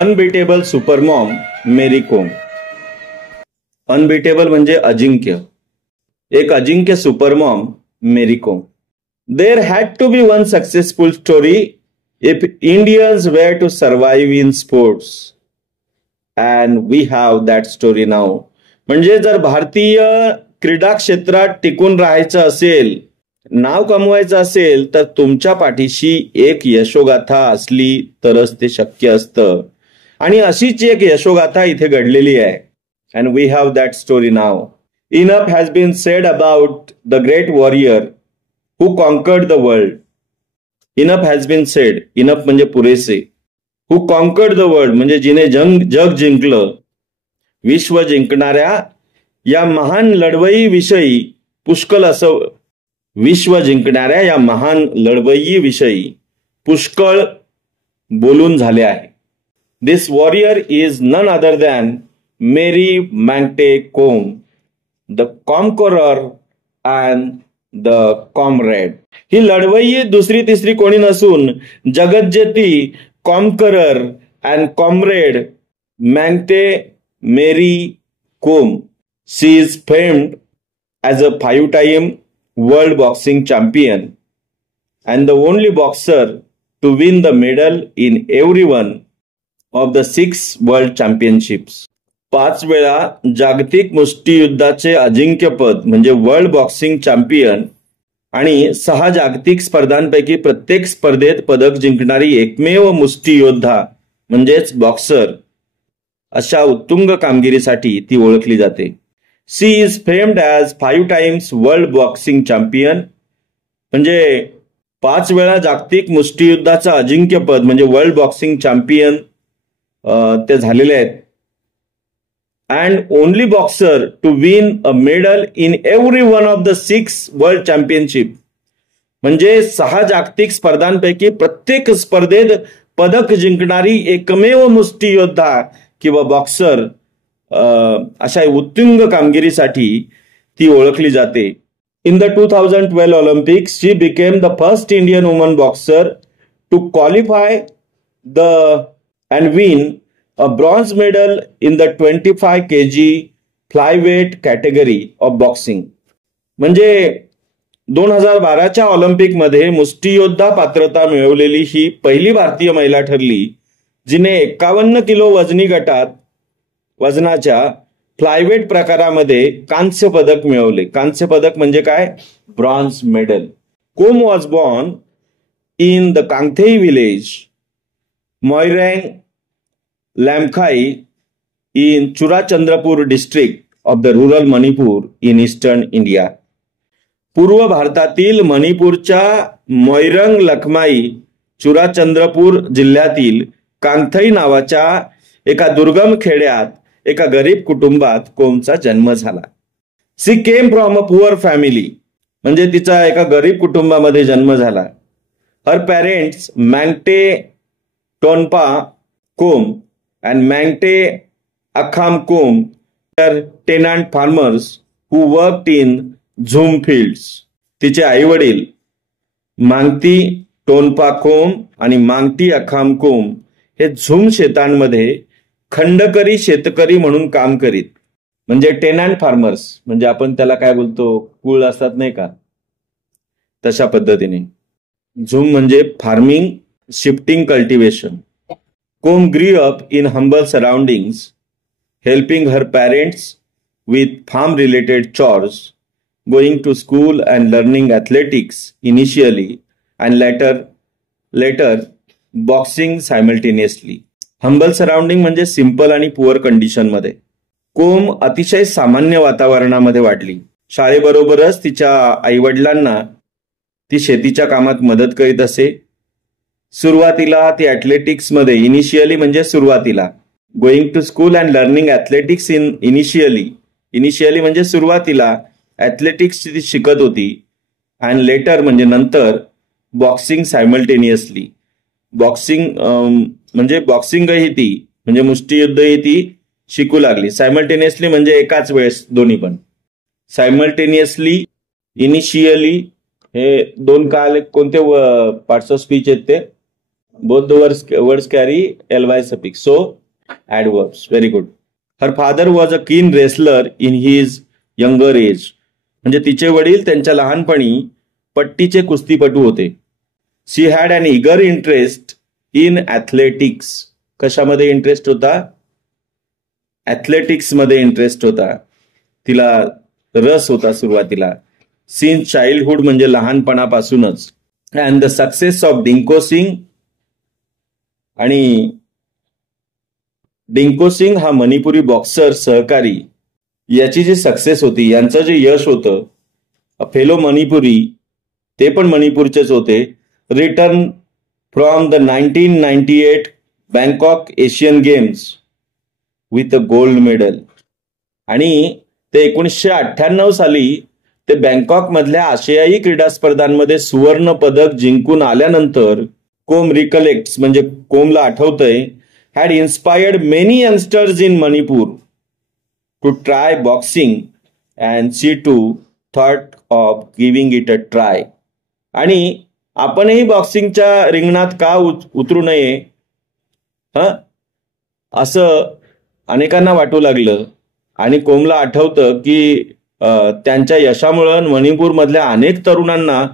Unbeatable supermom Mary Kom. Unbeatable म्हणजे अजिंक्य. एक अजिंक्य supermom Mary Kom. There had to be one successful story if Indians were to survive in sports. And we have that story now. म्हणजे जर भारतीय क्रीडा क्षेत्रात टिकून राहायचं असेल, नाव कमवायचं असेल, तर तुमच्या पाठीशी एक यशोगाथा असली तरच ते शक्य असतं. आणि अशीच एक यशोगाथा इथे घडलेली आहे. And we have that story now. Enough has been said about the great warrior who conquered the world. Enough has been said. Enough म्हणजे पुरेसे. Who conquered the world म्हणजे जिने जग जिंकलं. विश्व जिंकणाऱ्या या महान लढवई विषयी पुष्कळ असं विश्व जिंकणाऱ्या या महान लढवई विषयी पुष्कळ बोलून झाले आहे. This warrior is none other than Mary Mankte Kom, the conqueror and the comrade. ही लढवई दुसरी तिसरी कोणी नसून जगज्जेती conqueror and comrade Mangte Mary Kom. She is famed as a 5-time world boxing champion and the only boxer to win the medal in every one of the 6 world championships. 5 वेळा जागतिक मुष्टियुद्धाचे अजिंक्यपद म्हणजे world boxing champion आणि 6 जागतिक स्पर्धांपैकी प्रत्येक स्पर्धेत पदक जिंकणारी एकमेव मुष्टियोद्धा म्हणजेच बॉक्सर. अशा उत्तुंग कामगिरीसाठी ती ओळखली जाते. She is famed as 5 times world boxing champion म्हणजे 5 वेळा जागतिक मुष्टियुद्धाचा अजिंक्यपद म्हणजे वर्ल्ड बॉक्सिंग चॅम्पियन ते झालेले आहेत. And only boxer to win a medal in every one of the 6 world championship म्हणजे 6 जागतिक स्पर्धांपैकी प्रत्येक स्पर्धेत पदक जिंकणारी एकमेव मुष्टियोद्धा किंवा बॉक्सर. अशा उत्तुंग कामगिरीसाठी ती ओळखली जाते. In the 2012 Olympics she became the first Indian woman boxer to qualify the and win a bronze medal in the 25 kg flyweight category of boxing. म्हणजे 2012च्या ऑलिम्पिकमध्ये मुष्टियोद्धा पात्रता मिळवलेली ही पहिली भारतीय महिला ठरली जिने 51 किलो वजनी गटात वजनाच्या फ्लायवेट प्रकारामध्ये कांस्य पदक मिळवले. कांस्य पदक म्हणजे काय? Bronze medal. Kom was born in the Kangathei village Moirang Lamkhai in Churachandpur district of the rural Manipur in eastern India. पूर्व भारतातील मणिपूरच्या मोयरंग लखमाई चुराचंद्रपूर जिल्ह्यातील कांगथई नावाच्या एका दुर्गम खेड्यात एका गरीब कुटुंबात कोमचा जन्म झाला. She came from a poor family म्हणजे तिचा एका गरीब कुटुंबामध्ये जन्म झाला. Her parents Mangte Tonpa Kom and Mangte Akham Kom are tenant farmers who worked in jhum fields. तिचे आई वडील मांगती टोनपा कोम आणि मांगटी अखाम कोम हे झूम शेतांमध्ये खंडकरी शेतकरी म्हणून काम करीत. म्हणजे टेनंट फार्मर्स म्हणजे आपण त्याला काय बोलतो, कुळ असतात नाही का, तशा पद्धतीने. झूम म्हणजे farming, shifting, cultivation. Kom grew up in humble surroundings helping her parents with farm related chores, going to school and learning athletics initially and later boxing simultaneously. Humble surrounding म्हणजे सिंपल आणि पुअर कंडिशन मध्ये. कोम अतिशय सामान्य वातावरणामध्ये वाढली. शाळेबरोबरच तिच्या आईवडिलांना ती शेतीच्या कामात मदत करीत असे. सुरुवातीला ती ॲथलेटिक्स मध्ये, इनिशियली म्हणजे सुरुवातीला, going to school and learning athletics initially म्हणजे सुरुवातीला ॲथलेटिक्स ती शिकत होती. अँड लेटर म्हणजे नंतर बॉक्सिंग सायमल्टेनियसली. बॉक्सिंग म्हणजे बॉक्सिंगही ती म्हणजे मुष्टियुद्धही ती शिकू लागली. सायमल्टेनियसली म्हणजे एकाच वेळेस दोन्ही पण. सायमल्टेनियसली, इनिशियली हे 2 काल कोणते पार्ट्स ऑफ स्पीच आहेत ते? Both the words carry ly suffix. So adverbs. Very good. Her father was a keen wrestler in his younger age. म्हणजे तिचे वडील त्यांच्या लहानपणी पट्टीचे कुस्तीपटू होते. She had an eager interest in athletics. कशामध्ये इंटरेस्ट होता? ॲथलेटिक्स मध्ये इंटरेस्ट होता. तिला रस होता सुरुवातीला. सिन्स चाइल्डहुड म्हणजे लहानपणापासूनच. And the success of Dingko Singh. आणि डिंको सिंग हा मणिपुरी बॉक्सर सहकारी, याची जी सक्सेस होती, यांचं जे यश होतं, फेलो मणिपुरी, ते पण मणिपूरचेच होते, return from the 1998 Bangkok Asian games with a gold medal. आणि ते 1998 साली ते बँकॉक मधल्या आशियाई क्रीडा स्पर्धांमध्ये सुवर्ण पदक जिंकून आल्यानंतर कोम रिकलेक्ट्स म्हणजे कोमला आठवतंय, had inspired many youngsters in Manipur to try boxing and she too thought of giving it a try. आणि आपणही बॉक्सिंगच्या रिंगणात का उतरू नये असं अनेकांना वाटू लागलं. आणि कोमला आठवतं की त्यांच्या यशामुळे मणिपूर मधल्या अनेक तरुणांना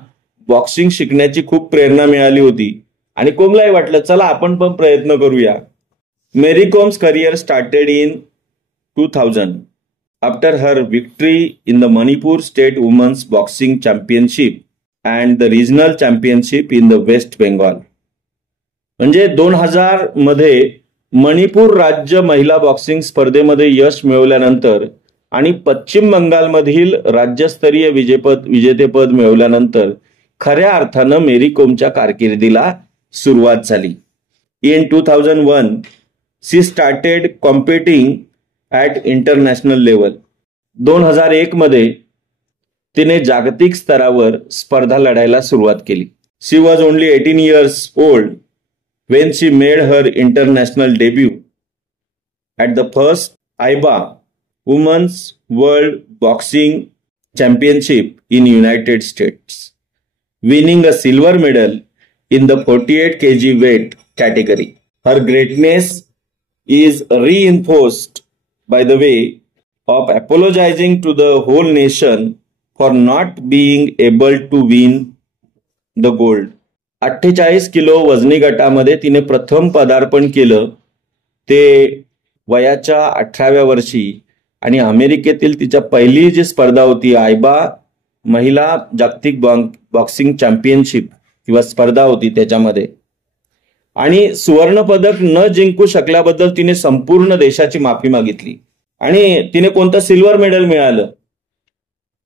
बॉक्सिंग शिकण्याची खूप प्रेरणा मिळाली होती. आणि कोमलाही वाटलं चला आपण पण प्रयत्न करूया. Mary Com's career started in 2000 after her victory in the Manipur State Women's Boxing Championship and the Regional Championship in the West Bengal. म्हणजे 2000 मध्ये मणिपूर राज्य महिला बॉक्सिंग स्पर्धेमध्ये यश मिळवल्यानंतर आणि पश्चिम बंगालमधील राज्यस्तरीय विजेतेपद मिळवल्यानंतर खऱ्या अर्थानं मेरी कोमच्या कारकिर्दीला सुरुवात झाली. In 2001 she started competing at international level. 2001 मध्ये तिने जागतिक स्तरावर स्पर्धा लढायला सुरुवात केली. She was only 18 years old when she made her international debut at the first IBA Women's World Boxing Championship in United States, winning a silver medal in the 48 kg weight category. Her greatness is reinforced by the way of apologizing to the whole nation for not being able to win the gold. 48 kilo वजनी गटामध्ये तिने प्रथम पदार्पण केलं ते वयाच्या 18व्या वर्षी. आणि अमेरिकेतील तिच्या पहिली जी स्पर्धा होती आयबा महिला जागतिक बॉक्सिंग चॅम्पियनशिप किंवा स्पर्धा होती त्याच्यामध्ये. आणि सुवर्ण पदक न जिंकू शकल्याबद्दल तिने संपूर्ण देशाची माफी मागितली. आणि तिने कोणतं सिल्वर मेडल मिळालं,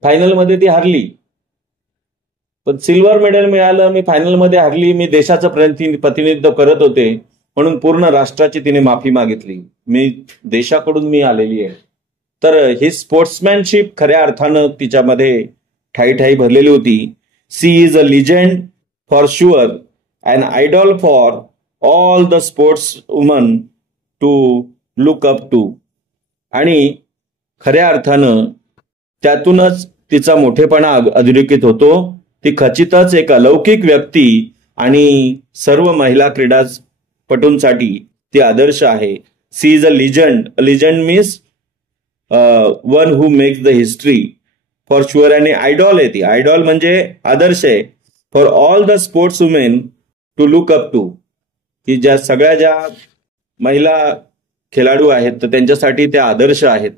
फायनलमध्ये ती हारली, पण सिल्वर मेडल मिळालं, मी फायनलमध्ये हारली, मी देशाचं प्रतिनिधित्व करत होते म्हणून पूर्ण राष्ट्राची तिने माफी मागितली, मी देशाकडून मी आलेली आहे. तर ही स्पोर्ट्समॅनशिप खऱ्या अर्थानं तिच्यामध्ये ठाई ठाई भरलेली होती. She is a legend for sure, and idol for all the sports woman to look up to. आणि खऱ्या अर्थानं त्यातूनच तिचा मोठेपणा अधोरेखित होतो. ती खचितच एक अलौकिक व्यक्ती आणि सर्व महिला क्रीडापटूंसाठी ती आदर्श आहे. She is a legend. Legend means one who makes the history for sure. आणि आयडॉल आहे ती. आयडॉल म्हणजे आदर्श आहे for all the sports women to look up to. की ज्या सगळ्या ज्या महिला खेळाडू आहेत तर त्यांच्यासाठी त्या आदर्श आहेत.